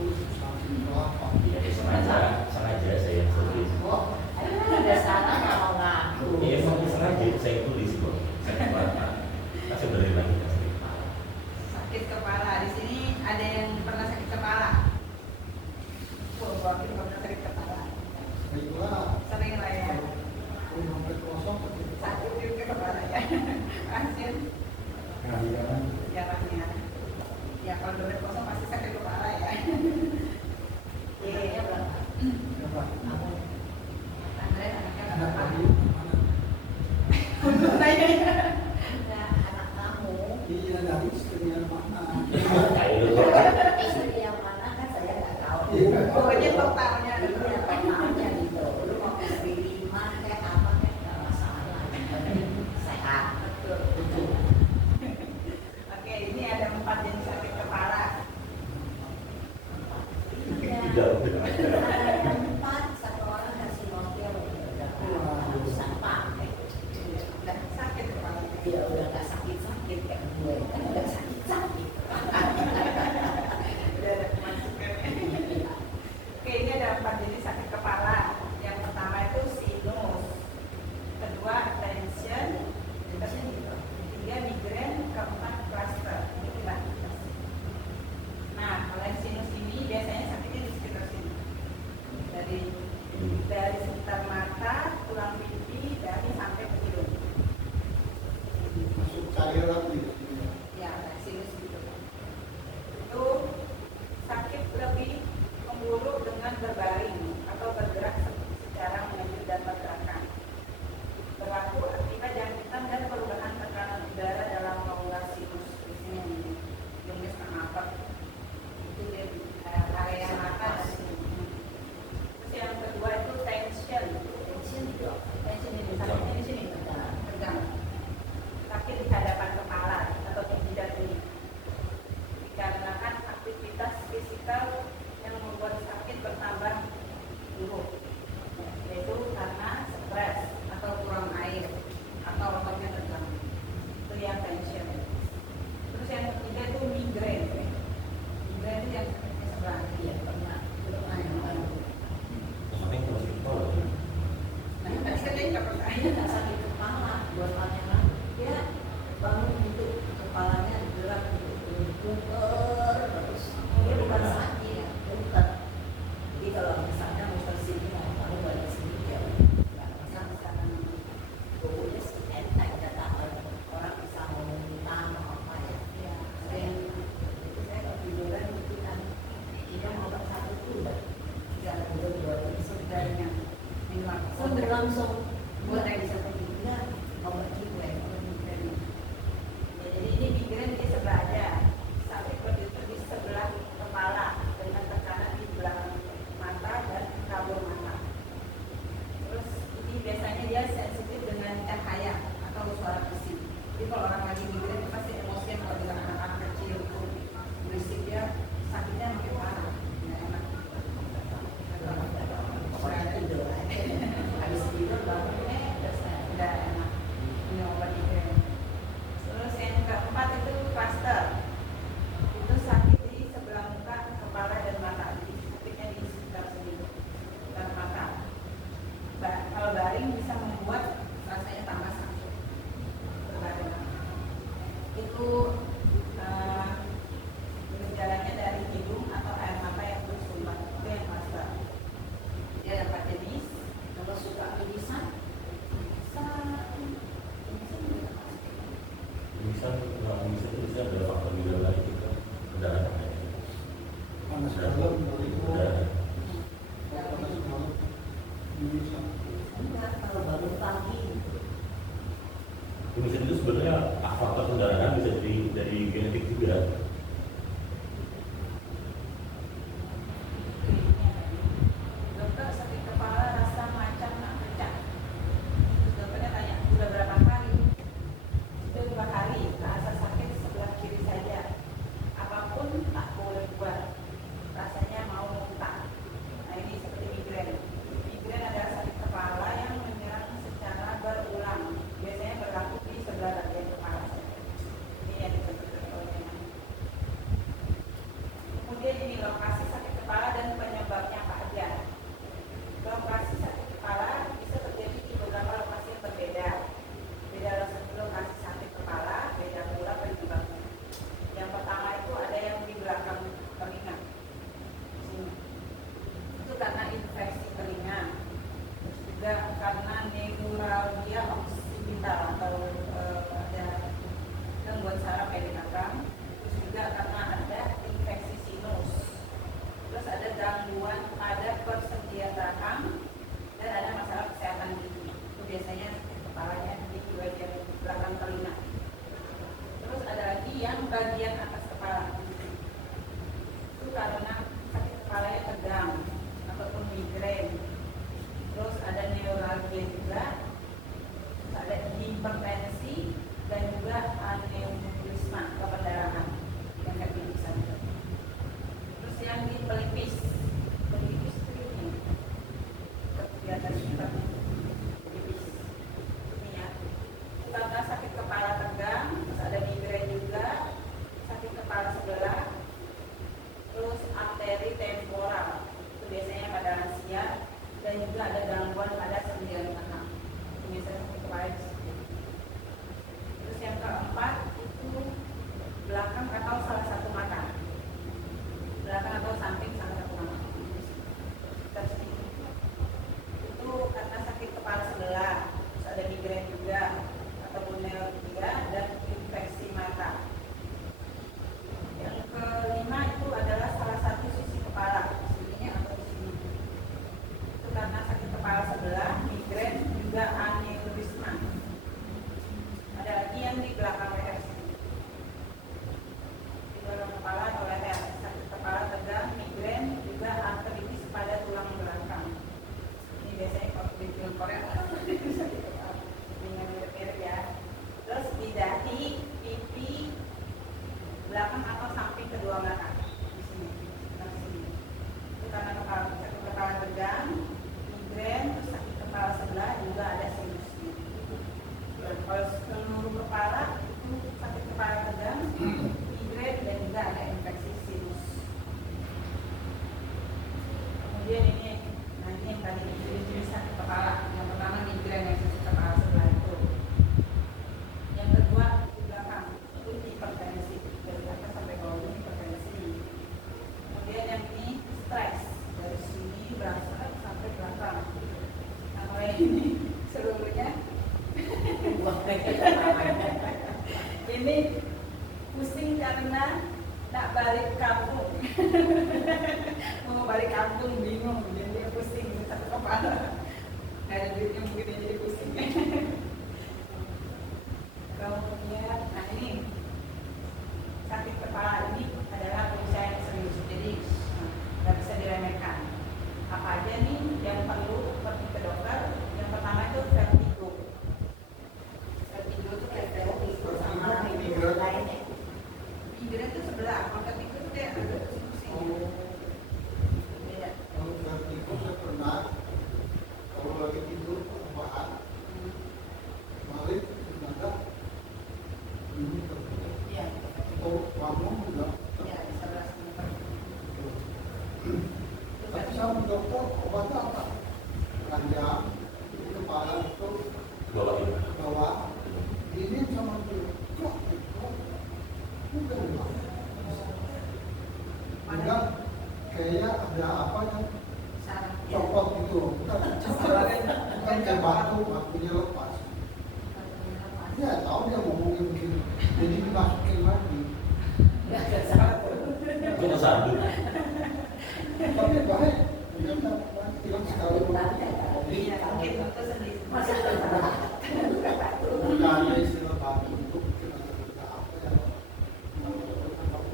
Iya, sengaja saya tulis. Oh, ada salah nggak mau ngaku. Iya, emang sengaja saya tulis kok. Saya baca. Masih benerin lagi. Sakit kepala. Di sini ada yang pernah sakit kepala? Wakil pernah sakit kepala. Sering lah ya. Sakit juga kepala ya. Pasien jarangnya. Ya kalau dompet kosong pasti sakit kepala ya. Nilainya berapa? Andre anaknya berapa? Enggak, anak kamu. Kayak Istri yang mana kan saya nggak tahu. Pokoknya totalnya ada Iya, berapa? totalnya gitu. Lu mau istri 5 kayak apa kayak nggak masalah. Sehat. Betul. Oke, ini ada 4 jenis sakit kepala. tidak Ada 4, satu orang kasih mobil udah bisa pakai. Dan sakit kepala. Dia udah nggak sakit-sakit kayak gue kan udah sakit-sakit. Udah ada pemasukan. Oke, ini ada 4 jenis sakit kepala. Yang pertama itu sinus, kedua tension, ketiga migrain, keempat cluster. Ini kita. Nah, kalau yang sinus ini biasanya sakitnya di sekitar sini. Dari sekitar mata, tulang pipi, dari sampai ke hidung. Ya, sinus gitu. Itu sakit lebih memburuk dengan berbaring atau bergerak secara mengambil dan pergerakan. Berlaku akibat jangkitan dan perubahan tekanan udara dalam aura sinus. Di sini hidungnya sama apa? Itu dia area mata dan sini. Terus yang kedua itu tension. Tension itu apa? Tension ini sakitnya di sini, tegang. Sakit di hadapan kepala atau di jidat ini. Dikarenakan aktivitas fisikal yang membuat sakit bertambah buruk, yaitu karena stres atau kurang air atau ototnya tegang. Itu yang tension. Terus yang ketiga itu migrain. Migrain itu yang sakitnya sebelah. Iya pernah. Belum ada baru. Saking masih kepala. Nah, tadi katanya nggak pernah. Dia nggak sakit kepala. 2 tahun yang lalu dia bangun gitu kepalanya gerak gitu bunker terus. Dia bukan sakit, bukan. Jadi kalau misalnya muter sini mau kamu balik sini ya nggak masalah karena tubuhnya enteng dan tak orang bisa ngomong mau apa ya. Ya, Saya kalau tiduran itu kan dia mau satu tuh udah 3 bulan 2 bulan saudaranya minum Sudah langsung buat yang bisa ya obat juga ya. jadi ini migrain di sebelah aja, sakit begitu di sebelah kepala dengan tekanan di belakang mata dan kabur mata. Terus ini biasanya dia sensitif dengan cahaya atau suara bising. Jadi kalau orang lagi migrain pasti emosi kalau dengan anak-anak kecil itu berisik dia sakitnya makin parah, nggak enak. Pokoknya tidur aja. Habis tidur bangun Udah enak minum obat migrain. Terus yang keempat itu cluster. Itu sakit di sebelah muka, kepala dan mata. Jadi sakitnya di sekitar sini, sekitar mata. Kalau baring bisa membuat rasanya tambah sakit. Berbaring. Itu gejalanya dari hidung atau air mata yang bersumbat. Itu yang cluster. Dia ada 4 jenis. kalau suka pingsan Bisa nggak bisa itu bisa ada faktor juga lain juga kendaraan. Udara. enggak kalau bangun pagi Bisa itu sebenarnya faktor kendaraan bisa jadi dari genetik juga. Dokter sakit kepala rasa macam nak pecah. Terus dokternya tanya, udah berapa hari? Itu 2 hari, rasa sakit sebelah kiri saja. Apapun tak boleh buat. Rasanya mau muntah. Nah ini seperti migrain. Migrain adalah sakit kepala yang menyerang secara berulang. Biasanya berlaku di sebelah bagian kepala. Ini yang disebut kemudian ini lokasi sakit karena sakit kepalanya tegang ataupun migrain. Terus ada neuralgia juga, terus ada hipertensi dan juga aneurisma atau pendarahan yang kayak bisa. Terus yang di pelipis itu ini kegiatan pelipis ini ya. Karena sakit kepala tegang, terus ada migrain juga, sakit kepala sebelah, terus arteri temporal itu biasanya pada lansia, dan juga ada gangguan pada sendi dan tangan. Misalnya sakit kepala di situ. Terus yang keempat itu belakang atau salah satu mata, belakang atau samping salah satu mata. Terus itu karena sakit kepala sebelah, terus ada migrain juga ataupun neuralgia dan infeksi mata. Yang kelima itu adalah salah satu sisi kepala, sininya atau di sini. Itu karena sakit kepala sebelah, migrain, juga aneurisma. Ada lagi yang di belakang leher sini. Di belakang kepala atau leher, sakit kepala tegang, migrain, juga arteritis pada tulang belakang. Ini biasanya kalau di film Korea sakit kepala. Ini mirip-mirip ya. Terus di dahi, pipi, belakang atau samping kedua mata di sini, di sini. Itu karena sakit kepala tegang, migrain, terus sakit kepala sebelah, juga ada sinusnya. Kalau seluruh kepala itu sakit kepala tegang, migrain, dan juga ada infeksi sinus. Kemudian ini nanti yang tadi jenis sakit kepala. Yang pertama migrain yang sakit kepala sebelah itu. Yang kedua di belakang itu hipertensi, dari atas sampai bawah ini hipertensi. Kemudian yang ini stres, dari sini berasal sampai belakang. Nah kalau yang ini seluruhnya ini pusing karena nak balik kampung. Mau balik kampung bingung, jadi pusing satu kepala. Nggak ada duitnya mungkin jadi pusing. Kemudian, nah ini sakit kepala ini adalah urusan yang serius, jadi nggak bisa diremehkan. Apa aja nih yang perlu pergi ke dokter? Yang pertama itu vertigo. Vertigo itu kayak vertigo sama migrain lainnya. Migrain itu sebelah, kalau vertigo itu kayak ada pusing-pusing. Beda. Kalau vertigo saya pernah, kalau lagi tidur rebahan, balik mendadak ini terjadi. Iya. Atau bangun enggak. Iya, bisa berasa. Tapi sama dokter obatnya apa? Ranjang, kepala itu Bawa ini. bawah, ini sama dia. Kok bukan enggak. Enggak, kayak ada apa yang copot gitu, bukan kayak batu, batunya lepas. Ya tahu dia ngomongin begini, jadi dimasukin lagi. Itu kesandung. Tapi baik, dia nggak hilang sekali. Iya, mungkin itu sendiri. Bukan ada istilah batu untuk kita kerja apa ya?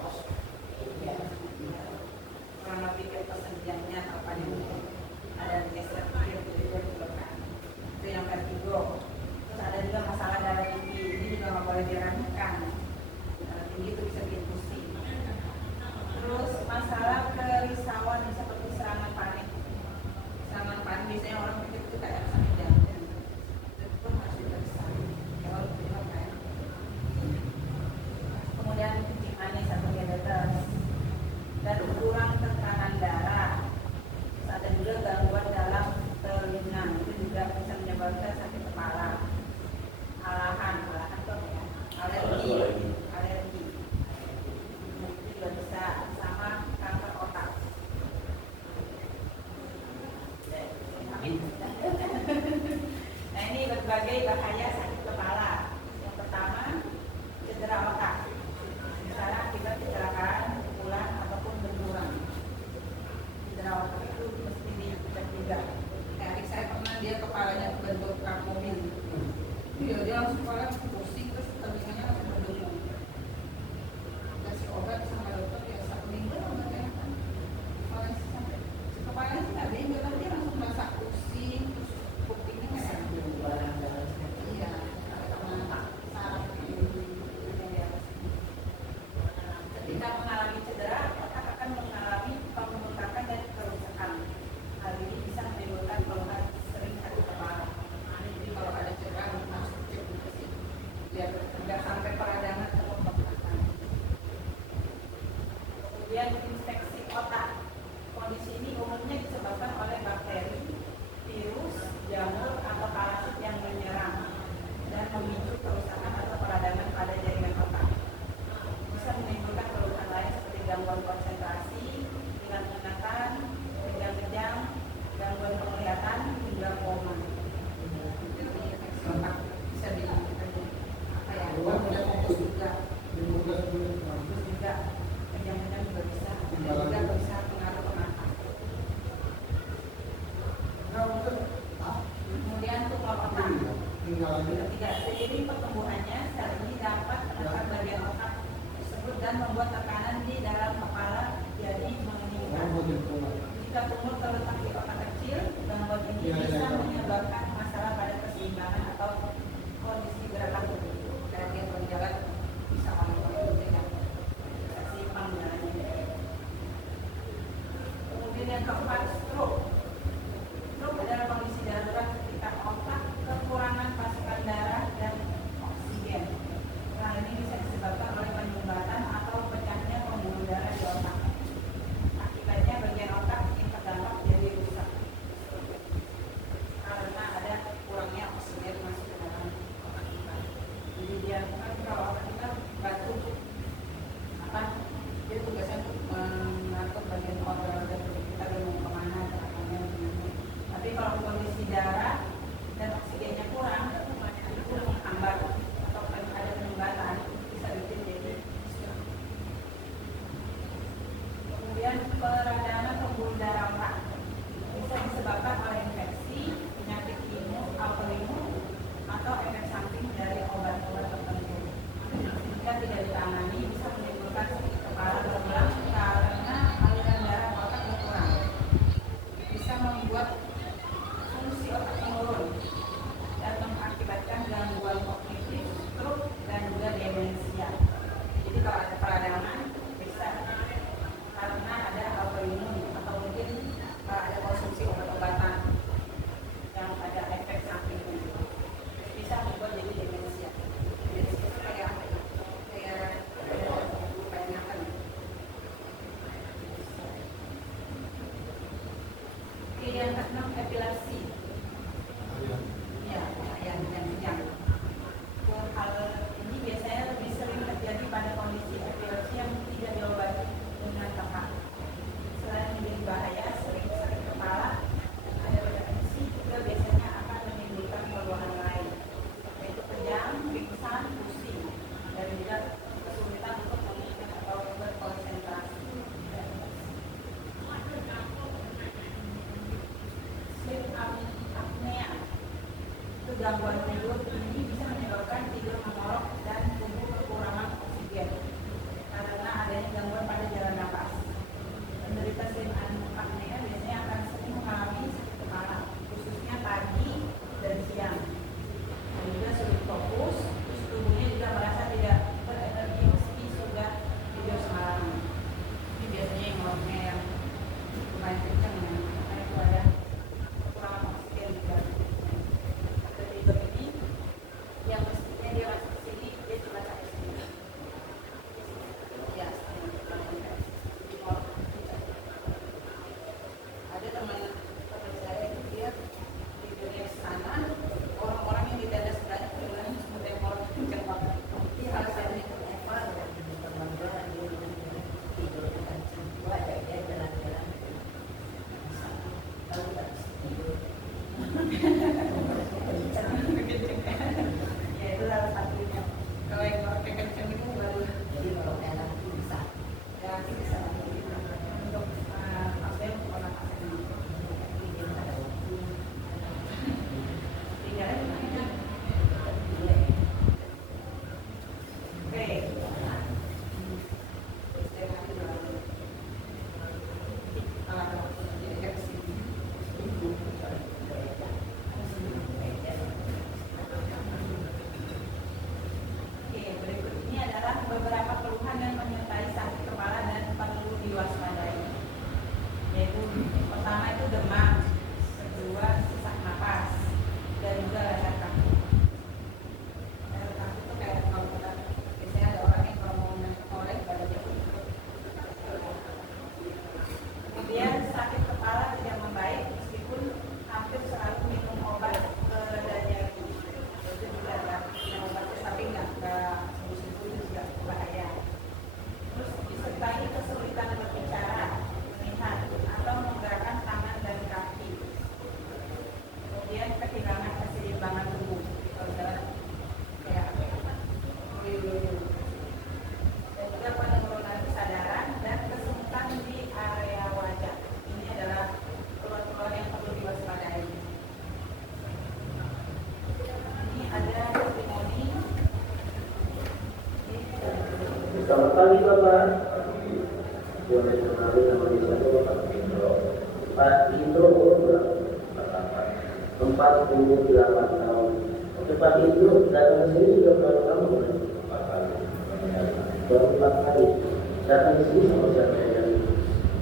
Pas. Kurang lebih ke persendiannya apa nih mungkin ada geser yang dibutuhkan. Itu yang vertigo. Terus ada juga masalah darah tinggi, ini juga nggak boleh diremehkan. Darah tinggi itu bisa bikin pusing. Terus masalah kerisauan seperti serangan panik. Serangan panik biasanya orang pikir itu kayak sakit jantung. Itu pun harus Kemudian infeksi otak. Kondisi ini umumnya disebabkan oleh bakteri, virus, jamur, atau parasit yang menyerang dan memicu kerusakan atau peradangan pada jaringan otak. Bisa menimbulkan keluhan lain seperti gangguan konsentrasi, hilang ingatan, kejang-kejang, gangguan penglihatan, hingga koma. Itu di infeksi otak bisa bilang apa ya? Mudah fokus juga. Terus juga kejang-kejang juga bisa. Dan juga bisa pengaruh ke mata. Kemudian tumor otak. Ketiga, seiring pertumbuhannya, sel ini dapat menekan bagian otak tersebut dan membuat tekanan di dalam kepala jadi meningkat. Jika tumor terletak di otak kecil, gangguan ini bisa menyebabkan masalah pada keseimbangan atau kondisi gerakan tubuh. Dan dia berjalan bisa oleh tidak seimbang jalannya. Kemudian yang keempat, stroke. Stroke adalah kondisi darurat ketika otak kekurangan pasokan darah dan oksigen. Hal ini bisa disebabkan oleh penyumbatan atau pecahnya pembuluh darah di otak. Akibatnya bagian otak yang terdampak jadi rusak karena ada kurangnya oksigen masuk ke dalam otak kita. Jadi dia kan kalau otak kita batu apa? Dia tugasnya untuk mengatur bagian organ tubuh kita dan mau kemana gerakannya. Tapi kalau kondisi darah dan oksigennya kurang, itu menghambat atau ada penyumbatan bisa bikin jadi stroke. Kemudian peradangan pembuluh darah otak bisa disebabkan oleh infeksi, penyakit autoimun, atau efek samping dari obat-obat tertentu. Jika tidak ditangani, bisa menimbulkan sakit kepala berulang karena aliran darah otak berkurang. Bisa membuat fungsi otak menurun dan mengakibatkan gangguan kognitif, stroke, dan juga demensia. Jadi kalau ada peradangan bisa karena ada autoimun atau mungkin ada konsumsi obat-obatan yang ada efek sampingnya, bisa membuat jadi demensia. Demensia itu kayak ingatan. Oke, yang keenam, epilepsi. Ya, yang hal ini biasanya lebih sering terjadi pada kondisi epilepsi yang tidak diobati dengan tepat. Selain menjadi bahaya, sering sakit kepala, ada epilepsi juga biasanya akan menimbulkan keluhan lain, yaitu kejang, pingsan, pusing, dan juga kesulitan untuk mengingat atau berkonsentrasi. Sleep apnea itu gangguan tidur ini bisa menyebabkan tidur mengorok dan tubuh kekurangan oksigen karena adanya gangguan pada jalan napas. Penderita sleep apnea biasanya akan sering mengalami sakit kepala, khususnya pagi dan siang. Dan juga sulit fokus, terus tubuhnya juga merasa tidak berenergi meski sudah tidur semalaman. Ini biasanya yang ngoroknya yang lumayan kencang ya, karena itu ada kekurangan oksigen juga. Tidur ini yang mestinya dia masuk ke sini, dia cuma sampai sini. Ya, ada teman saya itu dia tidurnya di sana, orang-orang yang di tenda sebelahnya bilang semua tempat kencang banget. Dia alasannya itu Eva dan teman-teman dia tidur kencang. Gua ajak dia jalan-jalan. Pak Indro umur 48 tahun. Oke, Pak Indro datang ke sini sudah berapa tahun? 4 kali. Baru 4 kali. Datang ke sini sama siapa?